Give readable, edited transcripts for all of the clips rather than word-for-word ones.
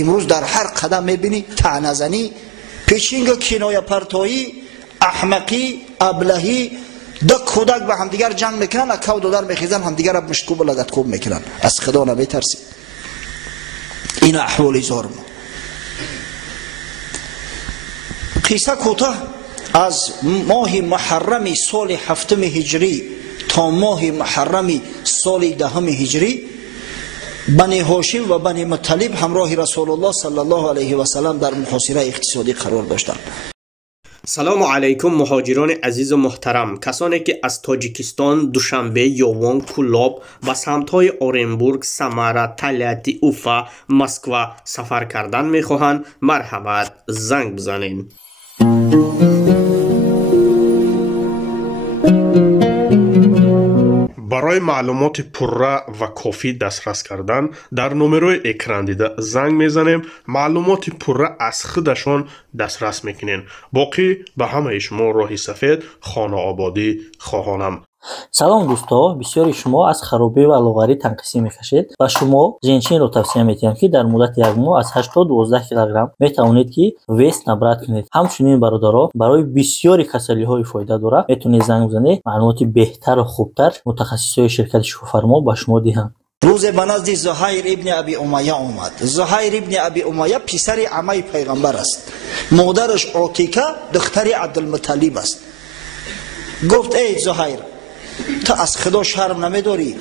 امروز در هر قدم میبینی طعنه‌زنی، پیچینگ، کنایه پرتایی، احمقی، ابلهی. دو کودک به همدیگر جنگ میکنن، اکاو دو در میخیزن، همدیگر را مشکوب و لگدکوب میکنن. از خدا نمیترسید. این احوال زار ما. قصه کوتاه از ماه محرم سال 7 هجری تا ماه محرم سال 10 هجری بنی هاشم و بنی مطلب همراه رسول الله صلی الله علیه و سلم در محاصره اقتصادی قرار داشتند. سلام علیکم مهاجران عزیز و محترم، کسانی که از تاجیکستان، دوشنبه، یوان، کولاب و سمت‌های اورنبورگ، سمارا، تالیاتی، اوفا، مسکو سفر کردن می‌خواهند، مرحمت زنگ بزنین. برای معلومات پره و کافی دسترس کردن در نمرهای اکران دیده زنگ میزنیم. معلومات پره از خودشان دسترس میکنین. باقی به همه شما راهی سفید خانه آبادی خواهانم. سلام دوستو، بسیاری شما از خرابی و لاغری تنقیسی میکشید و شما زنچین رو توصیه میکنم که در مدت یک ماه از 8 تا 12 کیلوگرم میتوانید که وزن نبرد کنید. همچنین برادرها، برای بسیاری کسلی های فایده داره، میتونید زنگ بزنید معلومات بهتر و خوبتر متخصصای شرکت شفافرما به شما دهند. روز به نزد زهیر ابن ابی امیه آمد. زهیر ابن ابی امیه پسر عمه پیغمبر است. مادرش عاتیکه دختر عبدالمطلب است. گفت ای زهیر، تو از خدا شرم نمیداری؟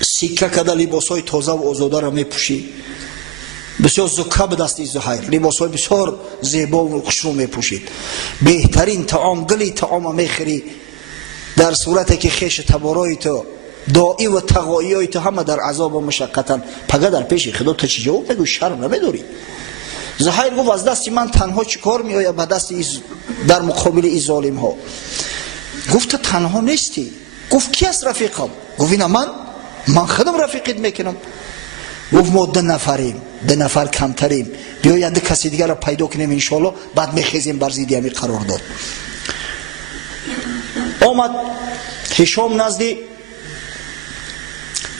سیکه کده لباسای تازه و آزاده را میپوشی. بسیار زکه به دست زهیر، لباسای بسیار زیبا و خوشرو میپوشید. بهترین طعام، گلی طعام میخوری، در صورتی که خیش تبارای تو، داعی و تقائی تو همه در عذاب و مشقتن. پگه در پیش خدا تو چی جواب میگوی؟ شرم نمیداری؟ زهیر گفت از دست من تنها چیکار میآید به دست در مقابل این ظالم ها؟ گفت تو تنها نیستی. گفت کی است رفیقم؟ گفت اینا من خودم رفیقت میکنم. گفت ما 2 نفریم، 2 نفر کمتریم، بیا یک کسی دیگر را پیدا کنیم انشالله، بعد میخیزیم بر ضد امیر قرار داد. آمد هشام نزد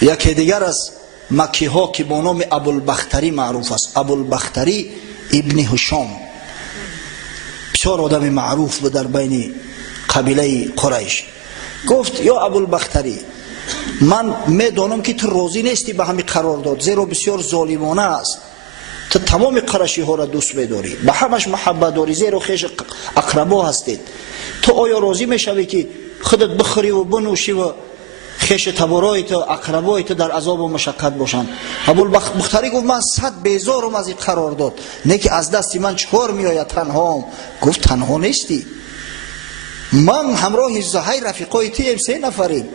یکی دیگر از مکی ها که با نام ابوالبختری معروف است. ابوالبختری ابن هشام بسیار آدم معروف بود در بین قبیله قریش. گفت یا ابوالبختری، من میدانم که تو راضی نیستی به همین قرار داد، زیرا بسیار ظالمانه است. تو تمام قریشی ها را دوست می‌داری، به همش محبت داری، زیرا خویش اقربا هستید. تو آیا راضی میشوی که خودت بخوری و بنوشی و خویش تبارای تو، اقربای تو در عذاب و مشقت باشند؟ ابوالبختری گفت من 100 بیزارم از این قرار داد، نه که از دست من چکار میآید تنهام. گفت تنها نیستی، من همراه زهیر رفیقای تیم 3 نفریم،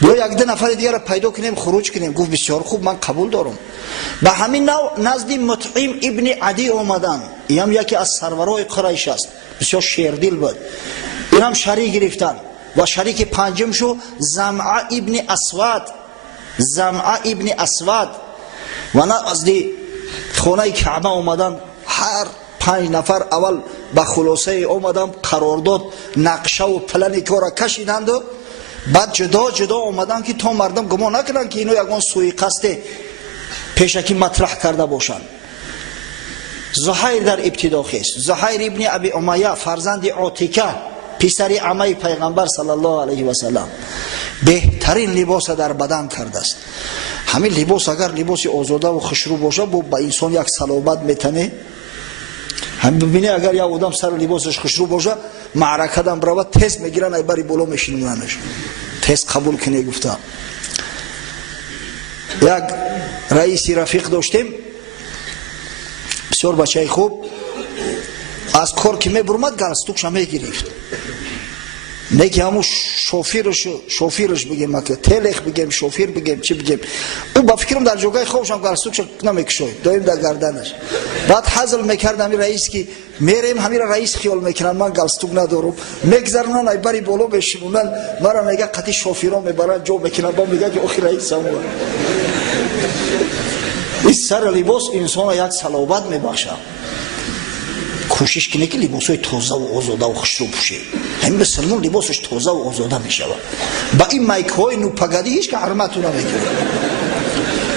بیا 1-2 نفر دیگر را پیدا کنیم خروج کنیم. گفت بسیار خوب، من قبول دارم. به همین نوع نزد مطعم ابن عدی آمدن. این هم یکی از سرورای قریش است، بسیار شیردل بود. این هم شریک گرفتن و شریک پنجم شو زمعه ابن اسود. زمعه ابن اسود و نزد خانه کعبه آمدن. هر 5 نفر اول به خلاصه آمدن، قرارداد، نقشه و پلن کار را کشیدند و بعد جدا جدا آمدن که تا مردم گمان نکنن که اینو یگان سوی قصد پیشکی مطرح کرده باشند. زهیر در ابتدا خیست. زهیر ابن ابی امیه فرزند عاتیکه پسر عمه پیغمبر صلی الله علیه و سلم بهترین لباس در بدن کرده است. همین لباس اگر لباس آزاده و خوشرو باشه با انسان یک صلابت میتنه. هم ببینی اگر یک آدم سر لباسش خوشرو باشه، معرکه دم برود تست میگیرن، ای بری بالا میشینوننش، تست قبول کنه. گفتم یک رئیسی رفیق داشتیم، بسیار بچه خوب، از کار که میبرمد گرستوکش میگرفت. نه که همون شوفیرش بگیم، تلخ بگیم، شوفیر بگیم، چی بگیم، او با فکرم در جوگای خوبش هم گرستوکش نمیکشوید، دایم در گردنش. بعد حزل میکرد همین رئیس که میریم، همین رئیس خیال میکنن من گرستوک ندارم، میگذرنن ای بری بالا بشینونن، مرا میگه قطعی شوفیرا میبرن جو میکنن، با میگه که اخی رئیس هم این سر لباس انسان یک صلابت میبخشه. کوشش کنه که لباسای تازه و آزاده و خوشرو پوشه. همین مسلمان لباسش تازه و آزاده میشه. با این مایک های نوپگدی هیچ که حرمتو نمیکنه.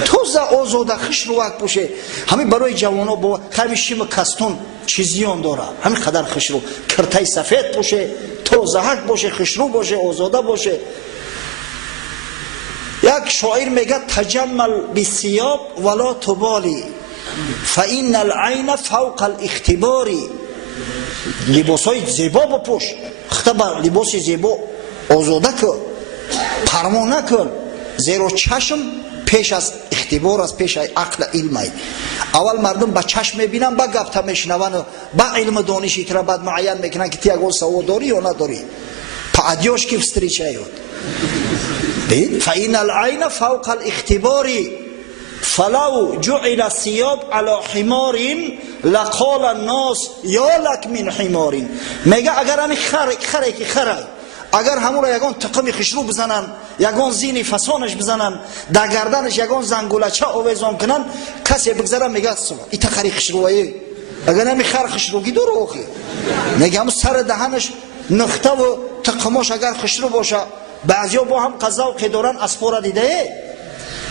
تو توزه آزاده خشروک باشه. همین برای جوانا با خمیشیم کستون چیزیان داره، همین قدر خشرو، کرتای سفید باشه، توزهک باشه، خشرو باشه، آزاده باشه. یک شاعر میگه تجمل بالثياب ولا تبالی فإن العين فوق الاختبار. لباسای زیبا بپوش، اختبار لباس زیبا آزاده کن، پرما نکن، زیرا چشم پیش از اختبار است، پیش از عقل علمی. اول مردم با چشم میبینن، با گفته میشنون، با علم دانشی که را بعد معین میکنن که تی اگه سواد داری یا نداری. پادیاش که وستریچه یاد فإن العين فوق الاختبار فلو جعل الثياب على حمار لقال الناس یا لک من حمار. میگه اگر همین خره که خره اگر همون را یگان تقمی خشرو بزنن، یگان زین فسانش بزنن، در گردنش یگان زنگولچه آویزان کنن، کسی بگذره میگه ایتا خری خشرویه. اگر همین خر خشروگی داره آخی، میگه همون سر دهنش نخته و تقماش اگر خشرو باشه. بعضیا با هم قضا که دارن اسپورا دیده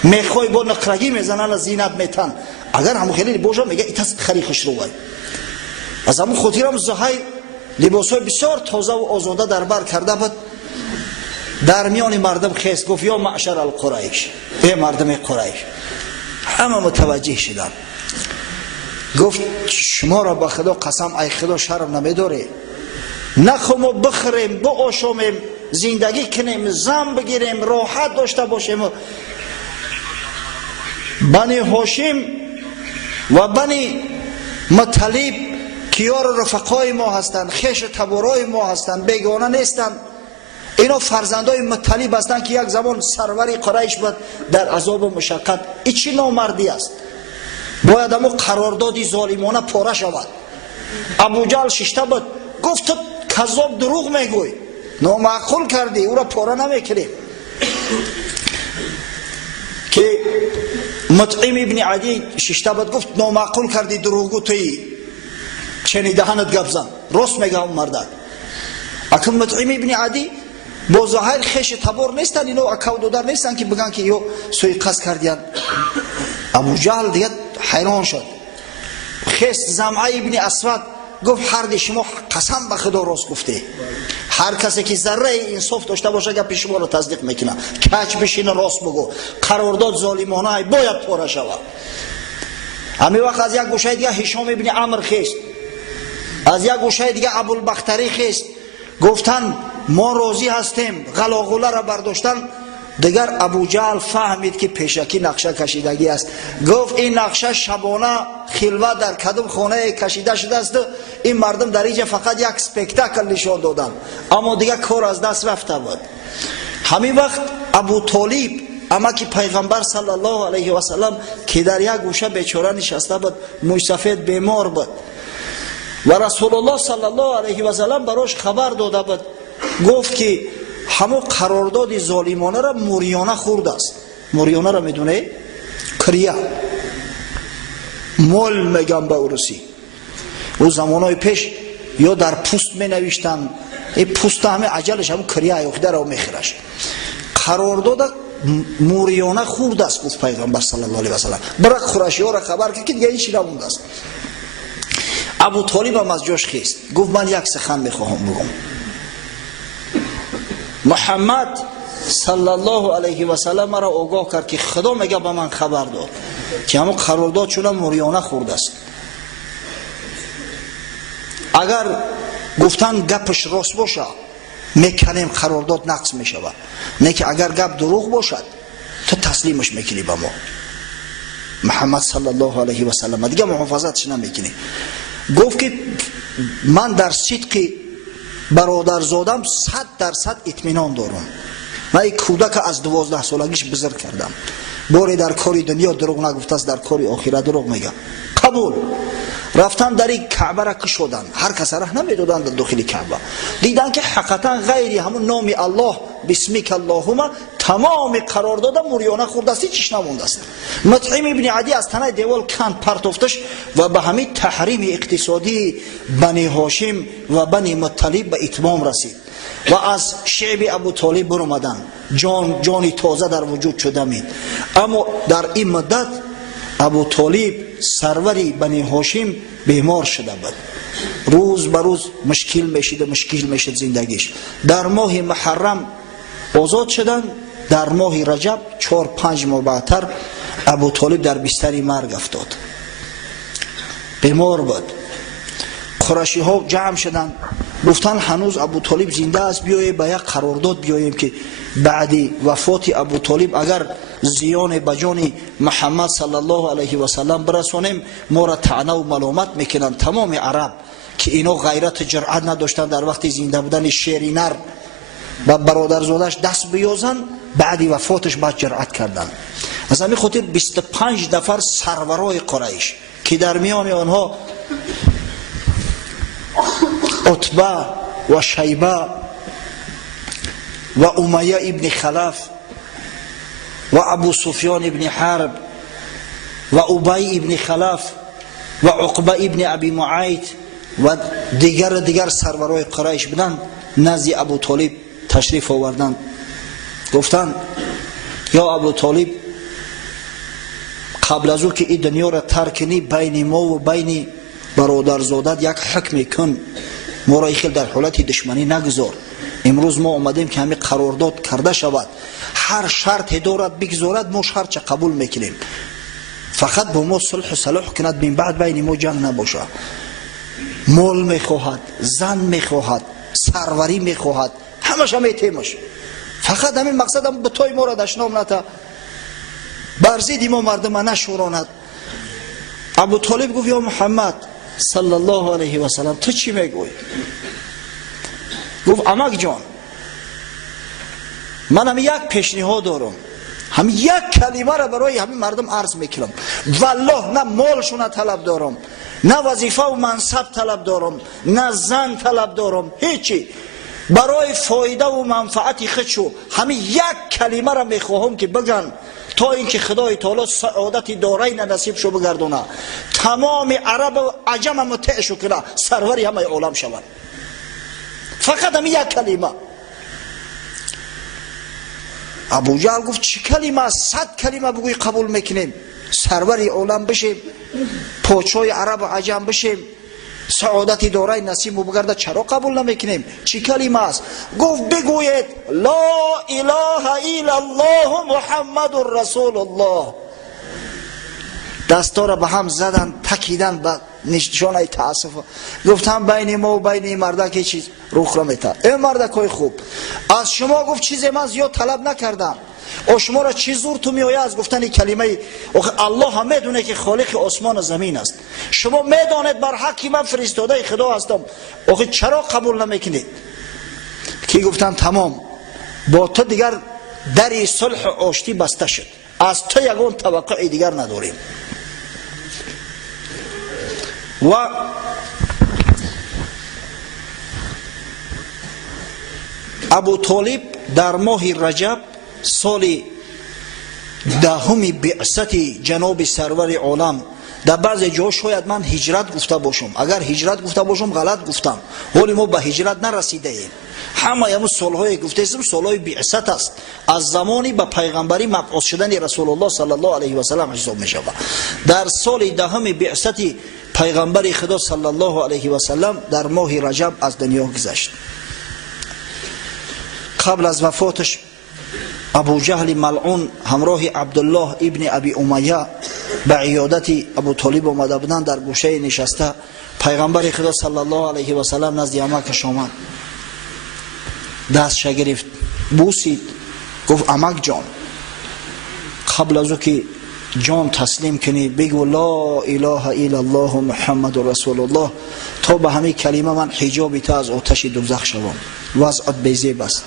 میخوای با نقرگی میزنن زینت میتن، اگر همون خیلی باشه میگه ایتا خری خشرویه. از همون خاطر هم زهیر لباسای بسیار تازه و آزاده در بر کرده بود، در میان مردم خیست گفت یا معشر القریش، ای مردم قریش. همه متوجه شدن، گفت شما را به خدا قسم ای خدا شرم نمیداره، نخوام و بخریم باشومیم زندگی کنیم زن بگیریم راحت داشته باشیم. بنی هاشم و بنی مطلب کیار رفقای ما هستند، خیش تبارای ما هستند، بیگانه نیستند. اینا فرزندای مطلب هستند که یک زمان سروری قریش بود در عذاب و مشقت. این چی نامردی است؟ باید همون قراردادی ظالمانه پاره شود. ابو جهل ششته بود، گفت تو کذاب دروغ میگوی، نامعقول کردی، او را پاره نمیکنی. که مطعم ابن عدی ششته بود، گفت نامعقول کردی، دروغگو تویی، چنی دهنت گپ زن، راست میگه اون مردک. اکم مطعم ابن عدی با ظاهر خیش تبار نیستن، اینو اکاو دودر نیستن که بگن که یو سوی قصد کردین. ابو جهل دیگه حیران شد. خیست زمعه ابن اسود گفت هر دی شما قسم به خدا راست گفته، هر کسی که ذره انصاف داشته باشه گپ شما رو تصدیق میکنه، کج بشین راست بگو، قرارداد ظالمانه باید پاره شود. همین وقت از یک گوشه دیگه هشام ابن عمرو خیست، از یک گوشه دیگه ابوالبختری خیست، گفتن ما راضی هستیم، غلاغوله را برداشتن. دیگر ابو جهل فهمید که پیشکی نقشه کشیدگی است، گفت این نقشه شبانه خلوت در کدوم خانه کشیده شده است، این مردم در اینجا فقط یک سپکتاکل نشان دادن، اما دیگر کار از دست رفته بود. همین وقت ابو طالب اما که پیغمبر صلی الله علیه و سلم که در یک گوشه بیچاره نشسته بود، موی سفید بیمار بود و رسول الله صلی الله علیه و سلم براش خبر داده بود، گفت که همو قرارداد ظالمانه را موریانه خورد است. موریانه را میدونه؟ کریا مول میگم به روسی. او زمانهای پیش یا در پوست می نوشتن، این پوست همه عجلش همون کریا یخده را میخرش. قرارداد موریانه خورد است گفت پیغمبر صلی الله علیه و سلم. برای قریشی ها را خبر که دیگه هیچی نمونده است. ابو طالب هم از جاش خیست، گفت من یک سخن میخواهم بگم. محمد صلی الله علیه و سلم را آگاه کرد که خدا میگه به من خبر داد که همون قرارداد چون موریانه خورده است. اگر گفتن گپش راست باشه میکنیم قرارداد نقض میشود، نه که اگر گپ دروغ باشد تو تسلیمش میکنی به ما. محمد صلی الله علیه و سلم دیگه محافظتش نمیکنی. گفت که من در صدق برادرزادم 100% اطمینان دارم. من یک کودک از 12 سالگیش بزرگ کردم، باری در کاری دنیا دروغ نگفته است، در کاری آخرت دروغ میگه. قبول. رفتن در این کعبه را کشودن، هر کس راه نمیدادن در داخل کعبه. دیدن که حقیقتا غیری همون نام الله بسمیک اللهم تمام قرارداد موریانه خورده است، چیش نمونده است. مطعم ابن عدی از تنه دیوال کند پرتافتش و به همین تحریم اقتصادی بنی هاشم و بنی مطلب به اتمام رسید و از شعب ابو طالب برآمدن، جانی تازه در وجود شده مید. اما در این مدت ابو طالب سروری بنی هاشم بیمار شده بود، روز به روز مشکل میشد زندگیش. در ماه محرم آزاد شدن، در ماه رجب 4-5 ماه بعدتر ابو طالب در بستر مرگ افتاد، بیمار بود. قریشی ها جمع شدن، گفتن هنوز ابو طالب زنده است، بیاییم به یک قرارداد بیاییم که بعد وفات ابو طالب اگر زیان به جان محمد صلی الله علیه و سلم برسانیم ما را طعنه و ملامت میکنند تمام عرب که اینا غیرت جرأت نداشتن در وقت زنده بودن شیری نر و برادرزادش دست بیازن، بعد وفاتش بعد جرأت کردن. از همین خاطر 25 نفر سرورای قریش که در میان آنها عتبه و شیبه و امیه ابن خلف و ابو سفیان ابن حرب و ابی ابن خلف و عقبه ابن ابی معیط و دیگر سرورای قریش بودند، نزد ابو طالب تشریف آوردند. گفتند یا ابو طالب، قبل از او که این دنیا را ترک کنی بین ما و بین برادرزادت یک حکم کن، ما را خیلی در حالت دشمنی نگذار. امروز ما آمدیم که همین قرارداد کرده شود، هر شرط دارد بگذارد، ما شرط قبول میکنیم، فقط با ما صلح و صلاح کند، من بعد بین ما جنگ نباشه. مال میخواهد، زن میخواهد، سروری میخواهد، همش میتیمش، فقط همین مقصد هم به توی ما را دشنام نتا، برزید ما مردم نشوراند. ابو طالب گفت یا محمد صلی الله علیه و سلم تو چی میگوی؟ گفت عمک جان، من هم یک پیشنهاد دارم، هم یک کلمه را برای همین مردم عرض میکنم، والله نه مالشون طلب دارم، نه وظیفه و منصب طلب دارم، نه زن طلب دارم، هیچی. برای فایده و منفعت خودشو همین یک کلمه را میخواهم که بگن تا اینکه خدای تعالی سعادت دارین نصیب شو بگردونه، تمام عرب و عجم مطیع شو کنه، سروری همه عالم شود، فقط همین یک کلمه. ابو جهل گفت چه کلمه؟ 100 کلمه بگوی قبول میکنیم، سروری عالم بشیم، پادشاه عرب و عجم بشیم، سعادتی دارای نصیب و بگرده، چرا قبول نمیکنیم؟ چی کلمه است؟ گفت بگوید لا اله الا الله محمد رسول الله. دستا را به هم زدن، تکیدن به نشانه تاسف، گفتم بین ما و بین این مردک که چیز روخ را میتر. این مردکای خوب، از شما گفت چیزی من زیاد طلب نکردم، او شما را چی زور تو میآید از گفتن کلمه الله هم میدونه که خالق آسمان و زمین است، شما میدانید بر حقی من فرستاده خدا هستم، آخه چرا قبول نمیکنید؟ کی گفتن تمام، با تو دیگر در صلح و آشتی بسته شد، از تو یگان توقع دیگر نداریم. و ابو طالب در ماه رجب سال 10 بعثت جناب سرور عالم، در بعض جا شاید من هجرت گفته باشم، اگر هجرت گفته باشم غلط گفتم، ولی ما به هجرت نرسیده ایم، همه همون سالهای گفته استم سالهای بعثت است، از زمانی به پیغمبری مبعوث شدن رسول الله صلی الله علیه و سلم حساب می شود. در سال 10 بعثت پیغمبر خدا صلی الله علیه و سلم در ماه رجب از دنیا گذشت. قبل از وفاتش ابو جهل ملعون همراه عبدالله ابن ابی امیه به عیادت ابو طالب آمده بودند، در گوشه نشسته پیغمبر خدا صلی الله علیه و سلم نزد عمکش آمد، دستش گرفت، بوسید، گفت عمک جان، قبل از او که جان تسلیم کنی بگو لا اله الا الله محمد رسول الله، تا به همین کلمه من حجاب تا از آتش دوزخ شوم. وضعت بیزیب است.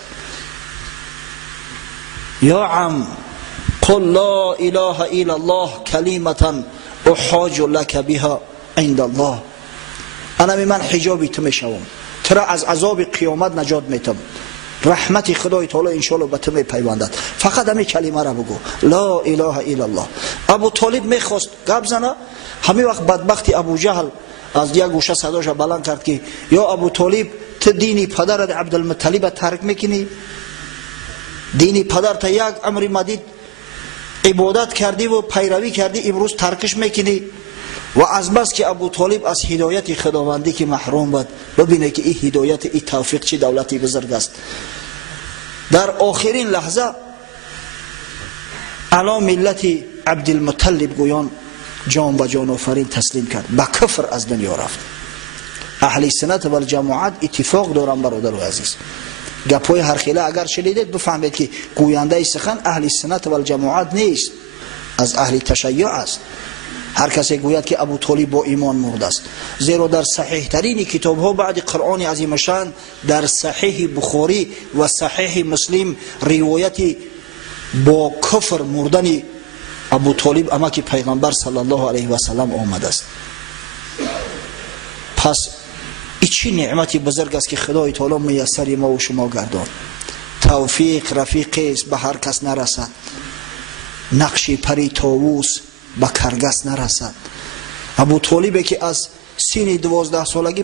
یا عم قل لا اله الا الله کلمه احاج لك بها عند الله، انا من حجاب تو میشوم، ترا از عذاب قیامت نجات میتم، رحمت خدای تعالی ان شاء الله به تو میپیوندد. فقط همین کلمه را بگو، لا اله الا الله. ابو طالب میخواست گپ زنه، همین وقت بدبختی ابو جهل از یک گوشه صداش بلند کرد که یا ابو طالب تو دینی پدرت عبدالمطلب ترک میکنی، دینی پدرت یک امر مدید عبادت کردی و پیروی کردی، امروز ترکش میکنی. و از بس که ابو طالب از هدایت خداوندی که محروم بود، ببینه که این هدایت، این توفیق چه دولتی بزرگ است. در آخرین لحظه علا ملت عبدالمطلب گویان جان و جان آفرین تسلیم کرد، به کفر از دنیا رفت. اهل سنت و الجماعت اتفاق دارن برادر و عزیز. گپای هر خیله اگر شنیدید بفهمید که گوینده سخن اهل سنت و الجماعت نیست، از اهل تشیع است. هر کسی گوید که ابو طالب با ایمان مرده است، زیرا در صحیح ترین کتاب ها بعد قرآن عظیم شان در صحیح بخاری و صحیح مسلم روایتی با کفر مردن ابو طالب اما که پیغمبر صلی الله علیه و سلم آمده است. پس این چه نعمتی بزرگ است که خدای تعالی میسر ما و شما گردان. توفیق رفیق است به هر کس نرسد، نقش پری طاووس به کرگس نرسد. ابو طالب که از سن 12 سالگی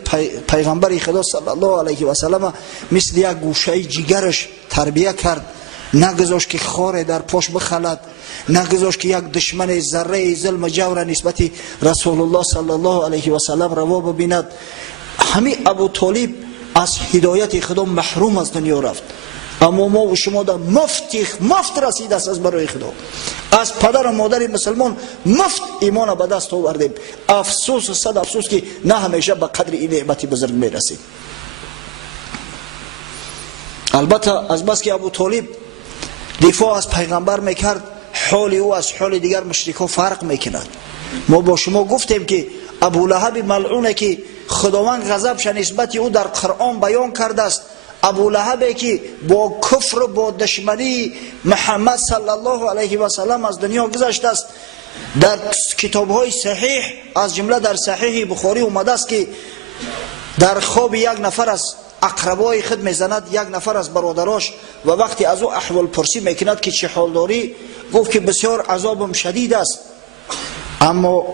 پیغمبر خدا صلی الله علیه و سلم مثل یک گوشه جگرش تربیت کرد، نگذاشت که خار در پاش بخلد، نگذاشت که یک دشمن ذره ظلم جور نسبت رسول الله صلی الله علیه و سلم روا ببیند. همین ابو طالب از هدایت خدا محروم از دنیا رفت، اما ما و شما در مفت رسید است از برای خدا. از پدر و مادر مسلمان مفت ایمان به دست آوردیم. افسوس و صد افسوس که نه همیشه به قدر این نعمتی بزرگ میرسیم. البته از بس که ابو طالب دفاع از پیغمبر میکرد، حال او از حال دیگر مشرکان فرق میکند. ما با شما گفتیم که ابو لهب ملعونه که خداوند غضبش نسبت او در قرآن بیان کرده است، ابو لهبی که با کفر و با دشمنی محمد صلی الله علیه و سلم از دنیا گذشته است. در کتاب‌های صحیح از جمله در صحیح بخاری اومده است که در خواب یک نفر از اقربای خود میزند، یک نفر از برادراش، و وقتی از او احوال پرسی میکند که چه حال داری، گفت که بسیار عذابم شدید است، اما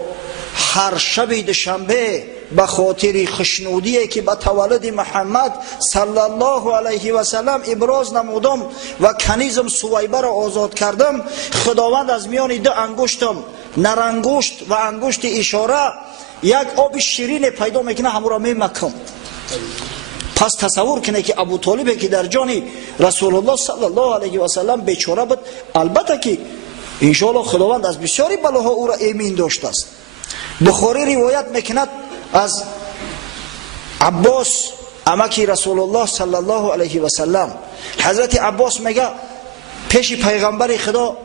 هر شب دوشنبه به خاطر خشنودی که به تولد محمد صلی الله علیه و سلم ابراز نمودم و کنیزم سویبه را آزاد کردم، خداوند از میان دو انگشتم، نرانگشت و انگشت اشاره، یک آب شیرین پیدا میکنه، همون را میمکم. پس تصور کنه که ابو طالب که در جان رسول الله صلی الله علیه و سلم بیچاره بود، البته که ان شاء الله خداوند از بسیاری بلاها او را ایمن داشته است. بخاری روایت میکند از عباس عمکی رسول الله صلی الله علیه و سلم، حضرت عباس میگه پیش پیغمبر خدا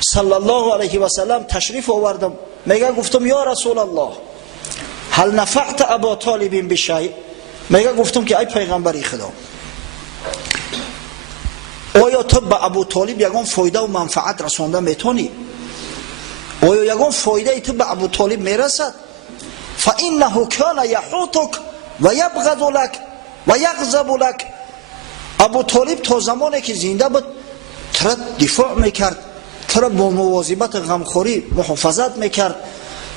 صلی الله علیه و سلم تشریف آوردم، میگه گفتم یا رسول الله هل نفعت ابا طالب بشیء، میگه گفتم که ای پیغمبر خدا آیا تو به ابو طالب یگان فایده و منفعت رسانده میتونی؟ آیا یگان فایده تو به ابو طالب میرسد؟ فانه کان یحوتک و یبغض لک و یغضب لک. ابو طالب تا زمانی که زنده بود ترا دفاع میکرد، ترا با مواظبت غمخوری محافظت میکرد،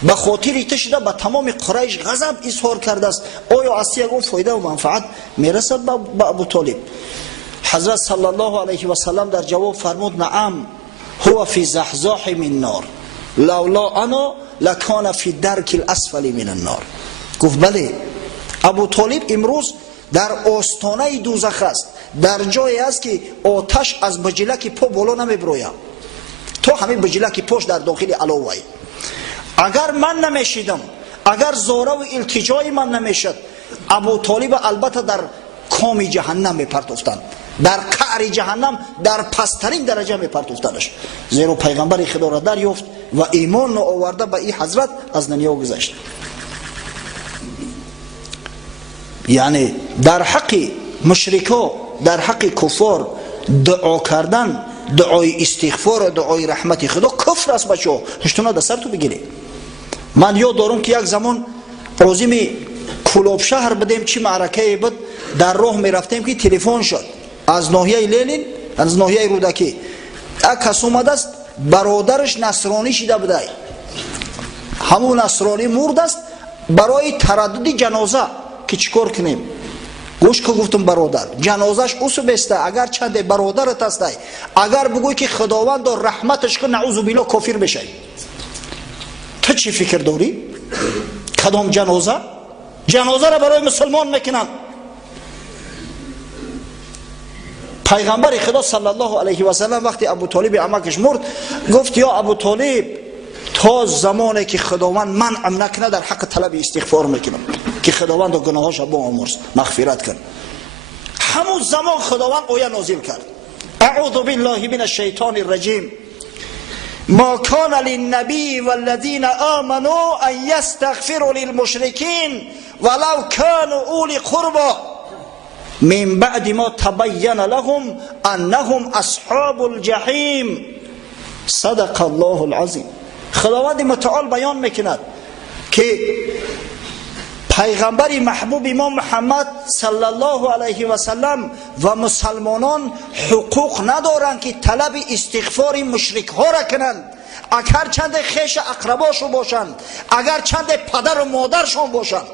به خاطر تشده به تمام قریش غضب اظهار کرده است. آیا از یگان فایده و منفعت میرسد به ابو طالب؟ حضرت صلی الله علیه و سلم در جواب فرمود نعم هو فی زحزاح من نار لولا انا لکان فی درک الاسفل من النار. گفت بله ابو طالب امروز در آستانه دوزخ است، در جایی است که آتش از بجلک پا بالا نمیبروید، تو همین بجلک پاش در داخل علاوه. اگر من نمیشیدم، اگر زاره و التجای من نمیشد، ابو طالب البته در کام جهنم میپرتفتند، در قعر جهنم در پسترین درجه میپرتفتندش، زیرا پیغمبر خدا را دریافت و ایمان آورده به این حضرت از دنیا گذشت. یعنی در حق مشرکا، در حق کفار دعا کردن، دعای استغفار و دعای رحمت خدا کفر است. بچه هشتونه در سر تو بگیری. من یاد دارم که یک زمان عازم کلاب شهر بدیم، چی معرکه بود، در راه می رفتیم که تلفن شد، از ناحیه لنین، از ناحیه رودکی کس اومده است برادرش نصرانی شده بوده، همون نصرانی مرد است، برای تردد جنازه که چیکار کنیم؟ گوش که گفتم برادر جنازش اوسو بسته، اگر چند برادرت است، اگر بگوی که خداوند و رحمتش که نعوذ بالله کافر بشه، تو چی فکر داری؟ کدام جنازه را برای مسلمان میکنن. پیغمبر خدا صلی الله علیه و سلم وقتی ابو طالب عمکش مرد گفت یا ابو طالب تا زمانی که خداوند منعم نکنه در حق طلب استغفار میکنم که خداوند و گناهاش بیامرز مغفرت کن. همون زمان خداوند آیه نازل کرد اعوذ بالله من الشیطان الرجیم ما کان للنبی والذین آمنوا ان یستغفروا للمشرکین ولو كانوا اولی قربى من بعد ما تبین لهم انهم اصحاب الجحیم صدق الله العظیم. خداوند متعال بیان میکند که پیغمبر محبوب امام محمد صلی الله علیه و سلم و مسلمانان حقوق ندارند که طلب استغفار مشرک ها را کنند، اگر چند خیش اقرباشون باشند، اگر چند پدر و مادرشون باشند.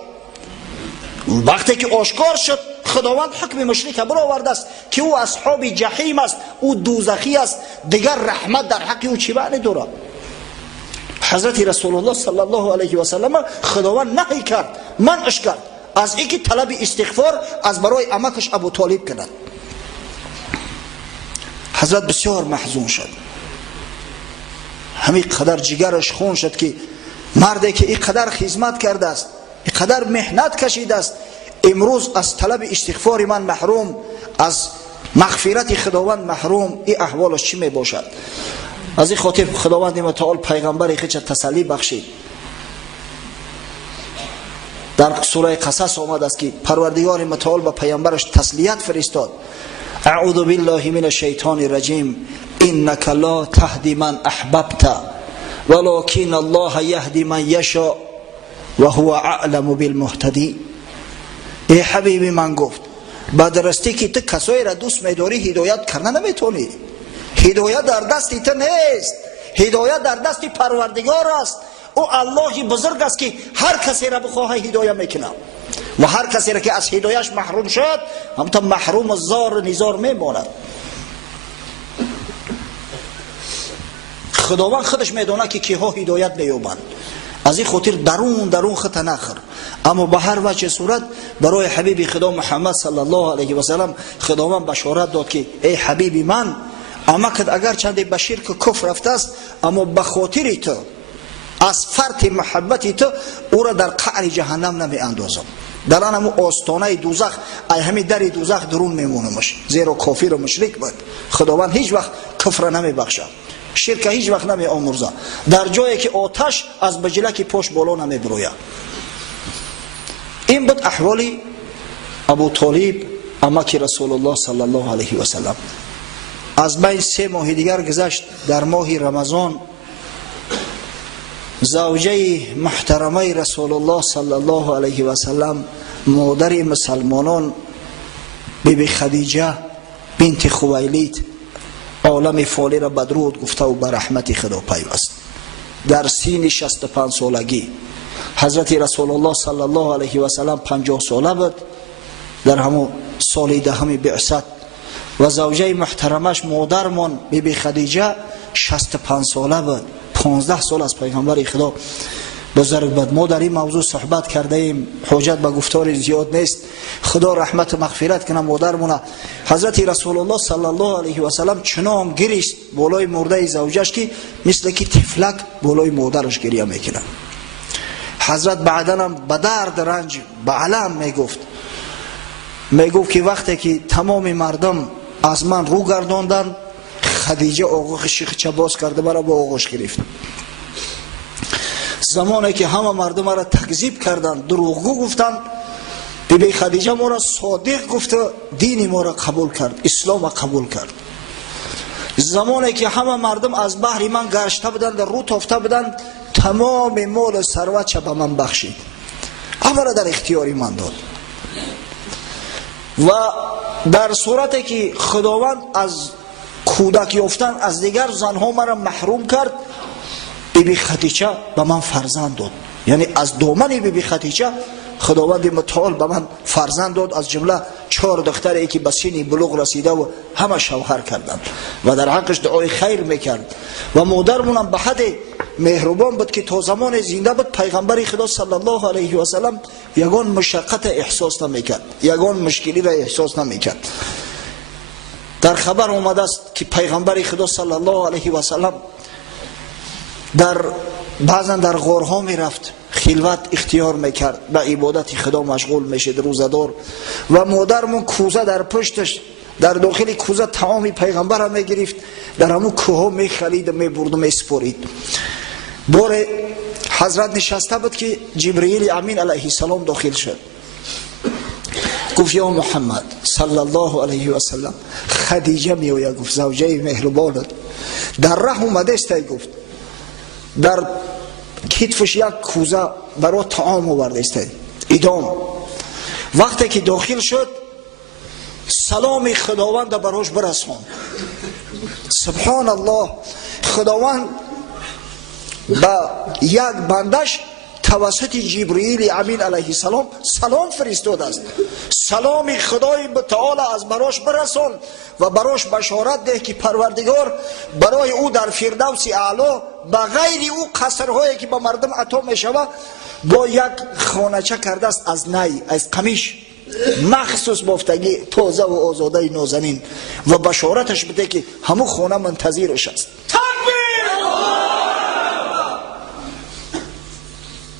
وقتی که آشکار شد خداوند حکم مشرک برآورده است که او اصحاب جحیم است، او دوزخی است، دیگر رحمت در حق او چی معنی دارد؟ حضرت رسول الله صلی الله علیه و سلم خداوند نهی کرد، منعش کرد از اینکه طلب استغفار از برای عمکش ابو طالب کند. حضرت بسیار محزون شد، همین قدر جگرش خون شد که مردی که این قدر خدمت کرده است، این قدر محنت کشیده است، امروز از طلب استغفار من محروم، از مغفرت خداوند محروم، این احوالش چی می باشد؟ از این خاطر خداوند متعال پیغمبر خودش تسلی بخشید. در سوره قصص آمد است که پروردگار متعال به پیامبرش تسلیت فرستاد اعوذ بالله من الشیطان الرجیم انک لا تهدی من احببت ولکن الله یهدی من یشاء و هو اعلم بالمهتدین. ای حبیب من گفت با درستی که تو کسایی را دوست می‌داری هدایت کردن نمیتونی، هدایت در دست تو نیست، هدایت در دست پروردگار است. او الله بزرگ است که هر کسی را بخواه هدایت میکنه و هر کسی را که از هدایتش محروم شد همتا محروم زار نزار میماند. خداوند خودش میدونه که کیها هدایت مییابند، از این خاطر درون خط نخر. اما به هر وجه صورت برای حبیب خدا محمد صلی الله علیه و سلم خداوند بشارت داد که ای حبیب من، عمکت اگر چند به شرک کفر رفته است اما به خاطر تو از فرط محبت تو او را در قعر جهنم نمی اندازم، در آن همون آستانه دوزخ ای همین در دوزخ درون میمونمش، زیرا کافر و مشرک بود. خداوند هیچ وقت کفر نمی بخشد، شرک هیچ وقت نمی آمرزد، در جایی که آتش از بجلک پشت بالا نمی بروید. این بود احوال ابو طالب عمک رسول الله صلی الله علیه و سلم. از بین 3 ماه دیگر گذشت، در ماه رمضان زوجه محترمه رسول الله صلی الله علیه و سلم مادر مسلمانان بیبی خدیجه بنت خویلد عالم فانی را بدرود گفته و به رحمت خدا پیوست. در سین 65 سالگی حضرت رسول الله صلی الله علیه و سلم 50 ساله بود در همون سال 10 بعثت و زوجه محترمش مادرمان بیبی خدیجه 65 ساله بود، 15 سال از پیغمبر خدا بزرگ بود. ما در این موضوع صحبت کرده ایم، حاجت به گفتار زیاد نیست. خدا رحمت و مغفرت کنه مادرمون. حضرت رسول الله صلی الله علیه و سلم چنان گریست بالای مرده زوجش که مثل که طفلک بالای مادرش گریه میکنه. حضرت بعداً هم به درد رنج به علم میگفت که وقتی که تمام مردم از من رو گرداندن، خدیجه آغوش شیخچه باز کرده مرا با آغوش گرفت. زمانی که همه مردم را تکذیب کردن، دروغگو گفتن، بیبی خدیجه ما را صادق گفت، دین ما را قبول کرد، اسلام را قبول کرد. زمانی که همه مردم از بحر من گشته بودن، در رو تافته بودن، تمام مال ثروت به من بخشید، همه را در اختیاری من داد. و در صورتی که خداوند از کودک یافتن از دیگر زنها مرا محروم کرد، بیبی خدیجه به من فرزند داد. یعنی از دامن بیبی خدیجه خداوند متعال به من فرزند داد، از جمله 4 دختری که به سن بلوغ رسیده و همه شوهر کردند و در حقش دعای خیر میکرد. و مادرمونم به حد مهربان بود که تا زمان زنده بود پیغمبر خدا صلی الله علیه و سلم یگان مشقت احساس نمیکرد، یگان مشکلی را احساس نمیکرد. در خبر آمده است که پیغمبر خدا صلی الله علیه و سلم بعضا در غارها میرفت، خلوت اختیار میکرد، به عبادت خدا مشغول میشد، روزدار. و مادرمون کوزه در پشتش، در داخل کوزه تمام پیغمبر را میگرفت، در همون کوه میخلید، میبرد و میسپرید. بار حضرت نشسته بود که جبرئیل امین علیه السلام داخل شد، گفت یا محمد صلی الله علیه و سلم خدیجه میآید. گفت زوجه مهربانت در راه اومده است. گفت در کتفش یک کوزه برای طعام آورده است. ادام وقتی که داخل شد سلام خداوند براش برسان. سبحان الله، خداوند با یک بندش توسط جبرئیل امین علیه السلام سلام فرستاده است. سلام خدای متعال از براش برسان و براش بشارت ده که پروردگار برای او در فردوس اعلی به غیر او قصرهایی که به مردم عطا می شود با یک خانچه کرده است از نی، از قمیش مخصوص بافتگی تازه و آزاده نازنین، و بشارتش بده که همون خانه منتظرش است.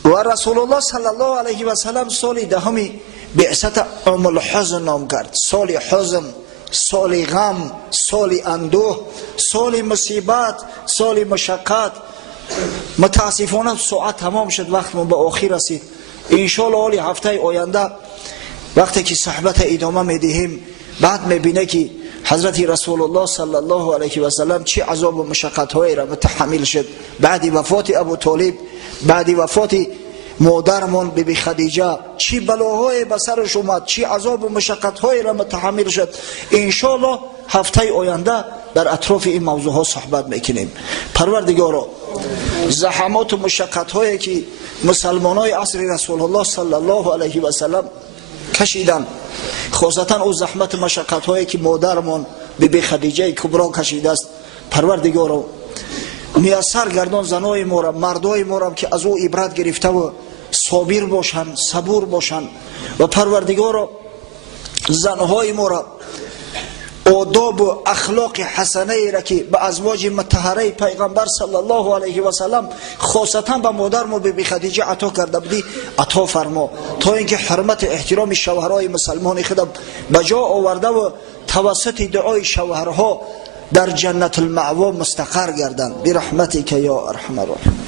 و رسول الله صلی الله علیه و سلم سال دهمی بعثت عام الحزن نام کرد. سال حزن، سال غم، سال اندوه، سال مصیبت، سال مشقت. متاسفانه ساعت تمام شد، وقت ما به آخر رسید. انشاءالله حالی هفته آینده وقتی که صحبت ادامه میدهیم بعد میبینه که حضرت رسول الله صلی الله علیه و سلم چه عذاب و مشقت هایی را متحمل شد بعد وفات ابو طالب، بعد وفات مادرمان بیبی خدیجه، چی بلاهای به سرش اومد، چی عذاب و مشقت هایی را متحمل شد. انشاءالله هفته آینده در اطراف این موضوع ها صحبت میکنیم. پروردگارا زحمات و مشقت هایی که مسلمان های عصر رسول الله صلی الله علیه و سلم کشیدن، خاصتا او زحمت مشقت هایی که مادرمان بیبی خدیجه کبرا کشیده است، پروردگارا میسر گردان زنای ما را، مردای ما را که از او عبرت گرفته و صابر باشند، صبور باشند. و پروردگارا زنهای ما را آداب و اخلاق حسنه ای را که به ازواج مطهره پیغمبر صلی الله علیه و سلم خاصتا به مادر ما بیبی خدیجه عطا کرده بودی عطا فرما، تا اینکه حرمت احترام شوهرای مسلمان خود به جا آورده و توسط دعای شوهرها در جنت المأوا مستقر گردند برحمتک یا ارحم الراحمین.